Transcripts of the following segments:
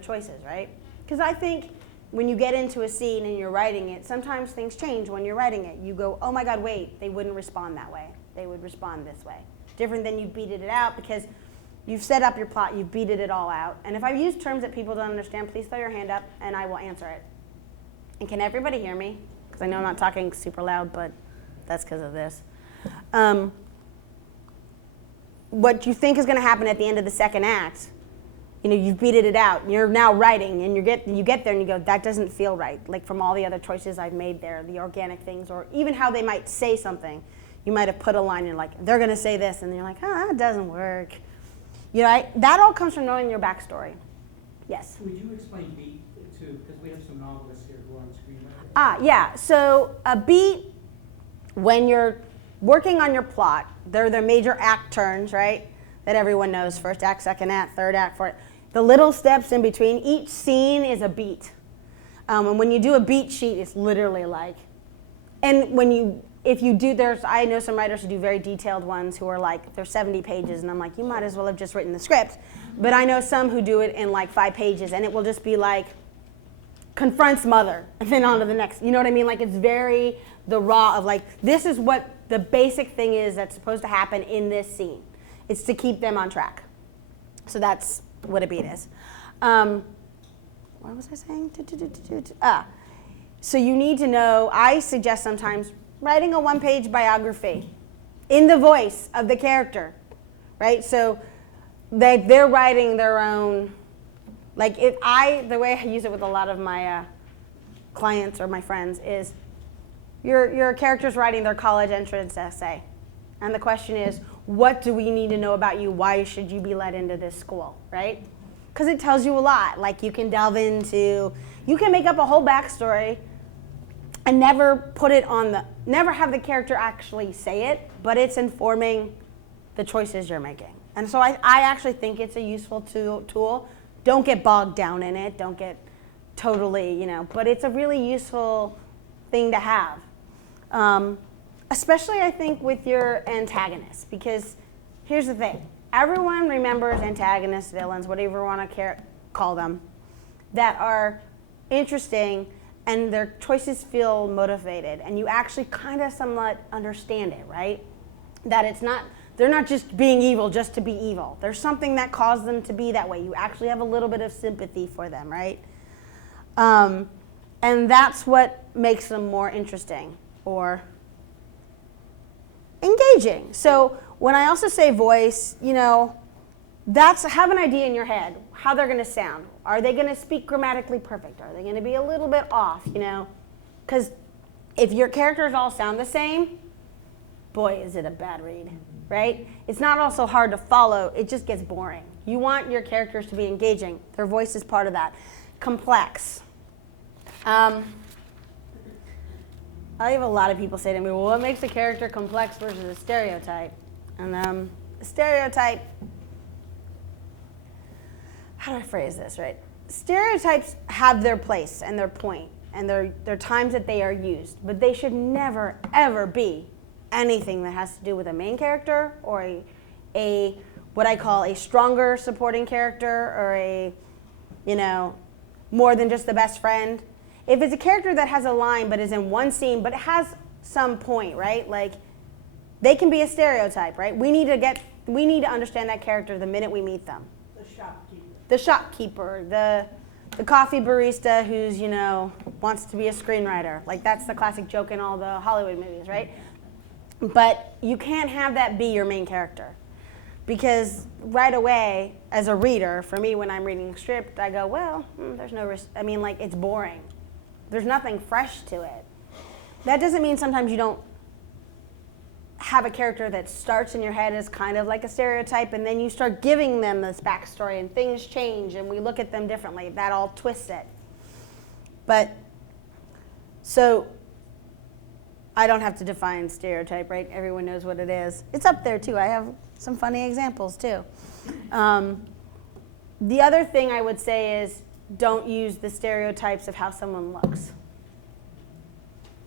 choices, right? Because I think when you get into a scene and you're writing it, sometimes things change when you're writing it. You go, oh my God, wait, they wouldn't respond that way. They would respond this way. Different than you beated it out because you've set up your plot, you've beated it all out. And if I've used terms that people don't understand, please throw your hand up and I will answer it. And can everybody hear me? Because I know I'm not talking super loud, but that's because of this. What you think is going to happen at the end of the second act, you've beated it out. You're now writing, and you get there and you go, that doesn't feel right. Like from all the other choices I've made there, the organic things, or even how they might say something. You might have put a line in like, they're going to say this, and you're like, oh, that doesn't work. That all comes from knowing your backstory. Yes? Would you explain beat too? Because we have some novelists here who are on screen. Yeah. So a beat, when you're working on your plot, they're the major act turns, right? That everyone knows, first act, second act, third act, fourth. The little steps in between, each scene is a beat. And when you do a beat sheet, it's literally like, and I know some writers who do very detailed ones who are like, they're 70 pages, and I'm like, you might as well have just written the script. But I know some who do it in like 5 pages, and it will just be like, confronts mother, and then on to the next. You know what I mean? Like it's very the raw of like, this is what the basic thing is that's supposed to happen in this scene. It's to keep them on track. So that's what a beat is. What was I saying? So you need to know, I suggest sometimes writing a 1-page biography in the voice of the character, right? So they're writing their own, like the way I use it with a lot of my clients or my friends is, your character's writing their college entrance essay. And the question is, what do we need to know about you? Why should you be let into this school, right? Because it tells you a lot. Like you can delve into, you can make up a whole backstory and never have the character actually say it, but it's informing the choices you're making. And so I actually think it's a useful tool. Don't get bogged down in it. Don't get totally, but it's a really useful thing to have. Especially, I think, with your antagonists, because here's the thing. Everyone remembers antagonists, villains, whatever you want to call them, that are interesting and their choices feel motivated, and you actually kind of somewhat understand it, right? That they're not just being evil just to be evil. There's something that caused them to be that way. You actually have a little bit of sympathy for them, right? And that's what makes them more interesting or engaging. So when I also say voice, have an idea in your head how they're going to sound. Are they going to speak grammatically perfect? Are they going to be a little bit off, Because if your characters all sound the same, boy, is it a bad read, right? It's not also hard to follow. It just gets boring. You want your characters to be engaging. Their voice is part of that. Complex. I have a lot of people say to me, well, what makes a character complex versus a stereotype? And a stereotype, how do I phrase this, right? Stereotypes have their place and their point, and there are times that they are used, but they should never, ever be anything that has to do with a main character or a what I call a stronger supporting character or more than just the best friend. If it's a character that has a line but is in one scene but it has some point, right? Like they can be a stereotype, right? We need to understand that character the minute we meet them. The shopkeeper, the coffee barista who's, wants to be a screenwriter. Like that's the classic joke in all the Hollywood movies, right? But you can't have that be your main character. Because right away, as a reader, for me, when I'm reading a script, I go, well, there's no risk. It's boring. There's nothing fresh to it. That doesn't mean sometimes you don't have a character that starts in your head as kind of like a stereotype, and then you start giving them this backstory, and things change, and we look at them differently. That all twists it. But, so, I don't have to define stereotype, right? Everyone knows what it is. It's up there, too. I have some funny examples, too. The other thing I would say is don't use the stereotypes of how someone looks,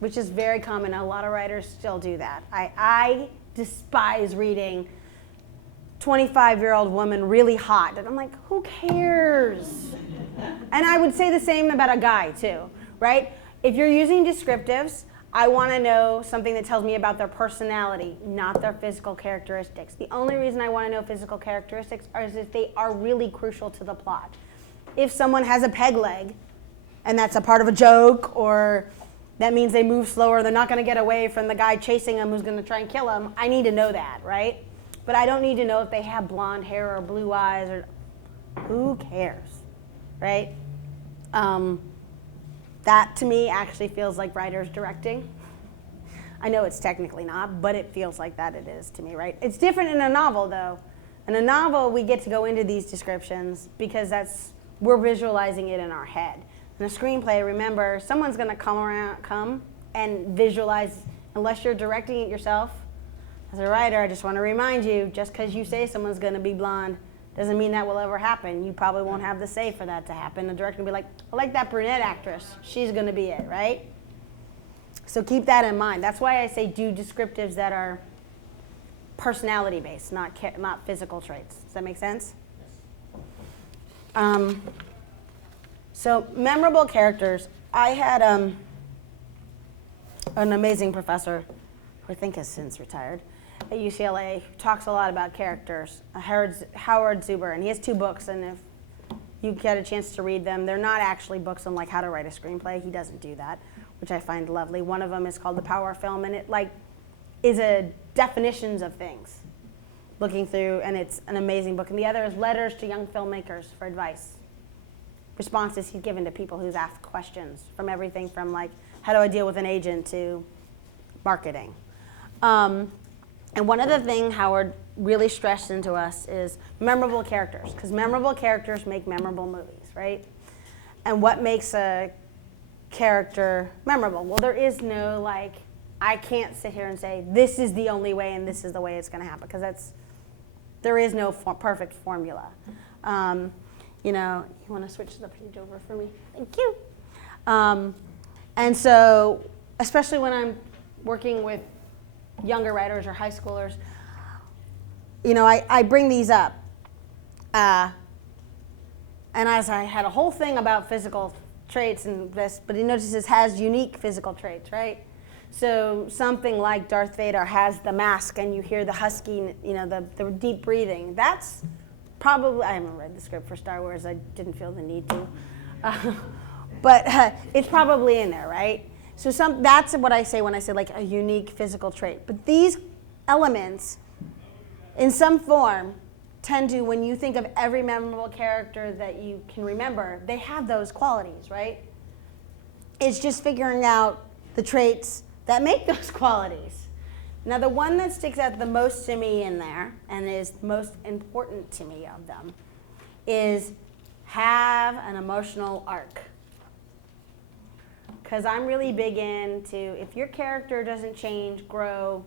which is very common. A lot of writers still do that. I despise reading 25-year-old woman really hot. And I'm like, who cares? And I would say the same about a guy too, right? If you're using descriptives, I want to know something that tells me about their personality, not their physical characteristics. The only reason I want to know physical characteristics is if they are really crucial to the plot. If someone has a peg leg, and that's a part of a joke, or that means they move slower, they're not going to get away from the guy chasing them who's going to try and kill them, I need to know that, right? But I don't need to know if they have blonde hair or blue eyes, or who cares, right? That to me actually feels like writers directing. I know it's technically not, but it feels like that it is to me, right? It's different in a novel though. In a novel, we get to go into these descriptions because we're visualizing it in our head. In a screenplay, remember, someone's gonna come and visualize, unless you're directing it yourself. As a writer, I just wanna remind you, just because you say someone's gonna be blonde, doesn't mean that will ever happen. You probably won't have the say for that to happen. The director will be like, I like that brunette actress. She's going to be it, right? So keep that in mind. That's why I say do descriptives that are personality-based, not physical traits. Does that make sense? So memorable characters. I had an amazing professor who I think has since retired at UCLA, who talks a lot about characters, Howard Zuber, and he has 2 books, and if you get a chance to read them, they're not actually books on like how to write a screenplay. He doesn't do that, which I find lovely. One of them is called The Power of Film, and it is a definitions of things, looking through, and it's an amazing book. And the other is Letters to Young Filmmakers for Advice, responses he's given to people who's asked questions, from everything from like, how do I deal with an agent, to marketing. And one of the things Howard really stressed into us is memorable characters, because memorable characters make memorable movies, right? And what makes a character memorable? Well, there is no like, I can't sit here and say, this is the only way and this is the way it's going to happen, because there is no perfect formula. You know, you want to switch the page over for me? Thank you. And so, especially when I'm working with younger writers or high schoolers, you know, I bring these up. And as I had a whole thing about physical traits and this, but he notices has unique physical traits, right? So something like Darth Vader has the mask and you hear the husky, you know, the deep breathing. That's probably, I haven't read the script for Star Wars, I didn't feel the need to. But it's probably in there, right? So that's what I say when I say like a unique physical trait. But these elements, in some form, tend to, when you think of every memorable character that you can remember, they have those qualities, right? It's just figuring out the traits that make those qualities. Now, the one that sticks out the most to me in there, and is most important to me of them, is have an emotional arc. Because I'm really big into, if your character doesn't change, grow,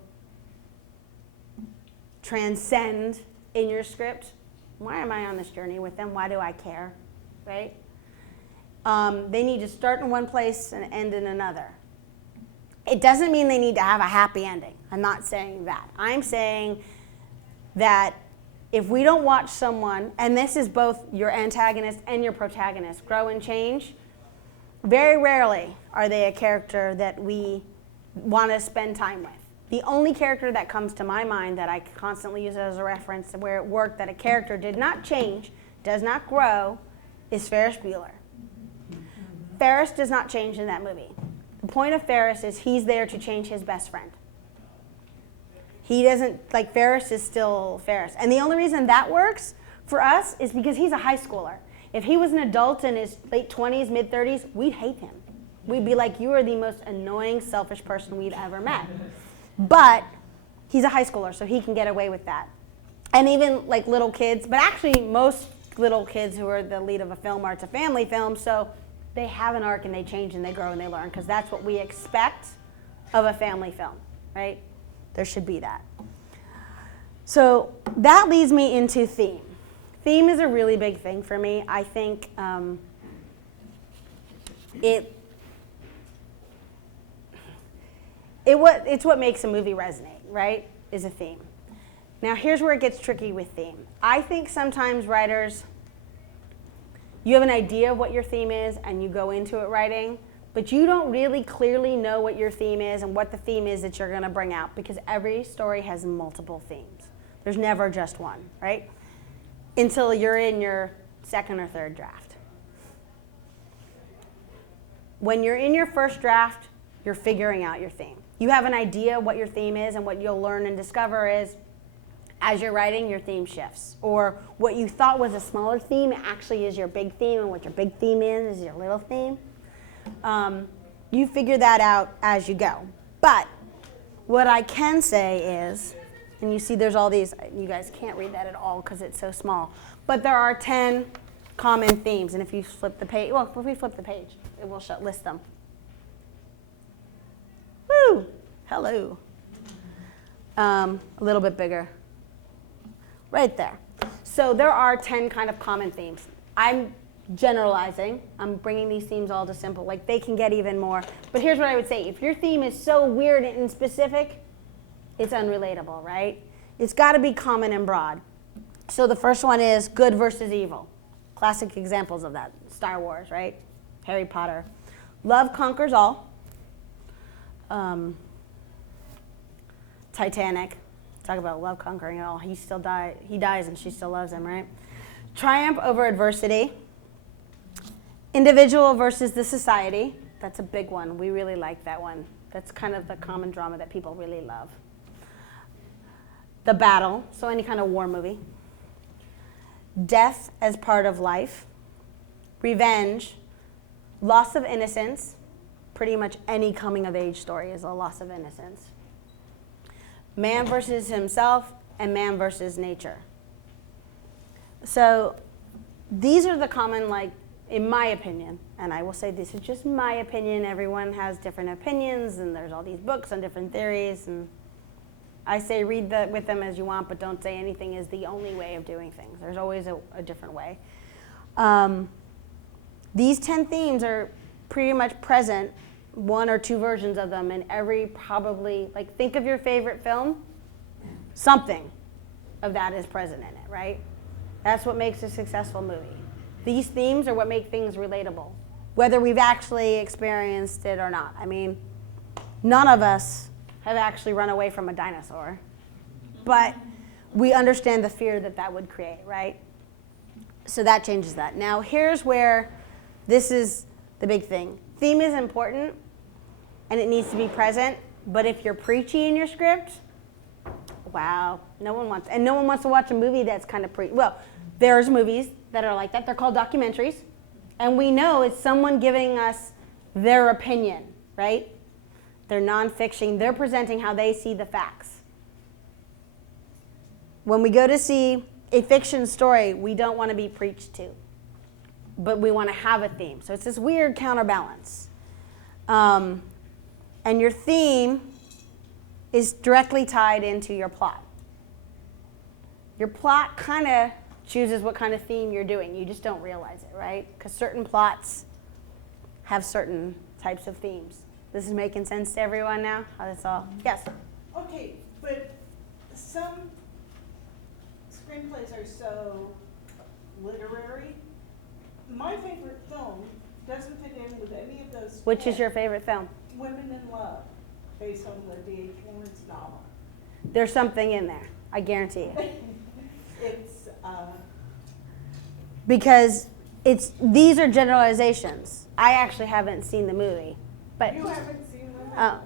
transcend in your script, why am I on this journey with them? Why do I care, right? They need to start in one place and end in another. It doesn't mean they need to have a happy ending. I'm not saying that. I'm saying that if we don't watch someone, and this is both your antagonist and your protagonist, grow and change, very rarely are they a character that we want to spend time with. The only character that comes to my mind that I constantly use as a reference where it worked, that a character did not change, does not grow, is Ferris Bueller. Ferris does not change in that movie. The point of Ferris is he's there to change his best friend. He doesn't, like, Ferris is still Ferris. And the only reason that works for us is because he's a high schooler. If he was an adult in his late 20s, mid 30s, we'd hate him. We'd be like, you are the most annoying, selfish person we'd ever met. But he's a high schooler, so he can get away with that. And even like little kids, but actually most little kids who are the lead of a film are, it's a family film, so they have an arc and they change and they grow and they learn, because that's what we expect of a family film, right? There should be that. So that leads me into theme. Theme is a really big thing for me. I think it's what makes a movie resonate, right, is a theme. Now here's where it gets tricky with theme. I think sometimes writers you have an idea of what your theme is and you go into it writing, but you don't really clearly know what your theme is and what the theme is that you're going to bring out, because every story has multiple themes. There's never just one, right? Until you're in your second or third draft. When you're in your first draft, you're figuring out your theme. You have an idea what your theme is, and what you'll learn and discover is, as you're writing, your theme shifts. Or what you thought was a smaller theme actually is your big theme, and what your big theme is your little theme. You figure that out as you go. But what I can say is, and you see there's all these, you guys can't read that at all because it's so small, but there are 10 common themes. And if you flip the page, well, if we flip the page, it will list them. Woo! Hello. A little bit bigger. Right there. So there are 10 kind of common themes. I'm generalizing. I'm bringing these themes all to simple. Like, they can get even more. But here's what I would say. If your theme is so weird and specific, it's unrelatable, right? It's got to be common and broad. So the first one is good versus evil. Classic examples of that. Star Wars, right? Harry Potter. Love conquers all. Titanic. Talk about love conquering it all. He dies and she still loves him, right? Triumph over adversity. Individual versus the society. That's a big one. We really like that one. That's kind of the common drama that people really love. The battle, so any kind of war movie. Death as part of life. Revenge. Loss of innocence. Pretty much any coming of age story is a loss of innocence. Man versus himself, and man versus nature. So these are the common, like, in my opinion, and I will say this is just my opinion. Everyone has different opinions, and there's all these books on different theories, and I say read with them as you want, but don't say anything is the only way of doing things. There's always a different way. These 10 themes are pretty much present, one or two versions of them in every, probably, like, think of your favorite film. Something of that is present in it, right? That's what makes a successful movie. These themes are what make things relatable, whether we've actually experienced it or not. I mean, none of us have actually run away from a dinosaur, but we understand the fear that that would create, right? So that changes that. Now, here's where this is the big thing. Theme is important, and it needs to be present, but if you're preachy in your script, wow, no one wants to watch a movie that's kind of well, there's movies that are like that. They're called documentaries, and we know it's someone giving us their opinion, right? They're nonfiction. They're presenting how they see the facts. When we go to see a fiction story, we don't want to be preached to, but we want to have a theme. So it's this weird counterbalance. And your theme is directly tied into your plot. Your plot kind of chooses what kind of theme you're doing. You just don't realize it, right? Because certain plots have certain types of themes. This is making sense to everyone now? How that's all? Yes? Okay, but some screenplays are so literary. My favorite film doesn't fit in with any of those. Which is your favorite film? Women in Love, based on the D.H. Lawrence novel. There's something in there, I guarantee you. It's Because these are generalizations. I actually haven't seen the movie, but you haven't seen them.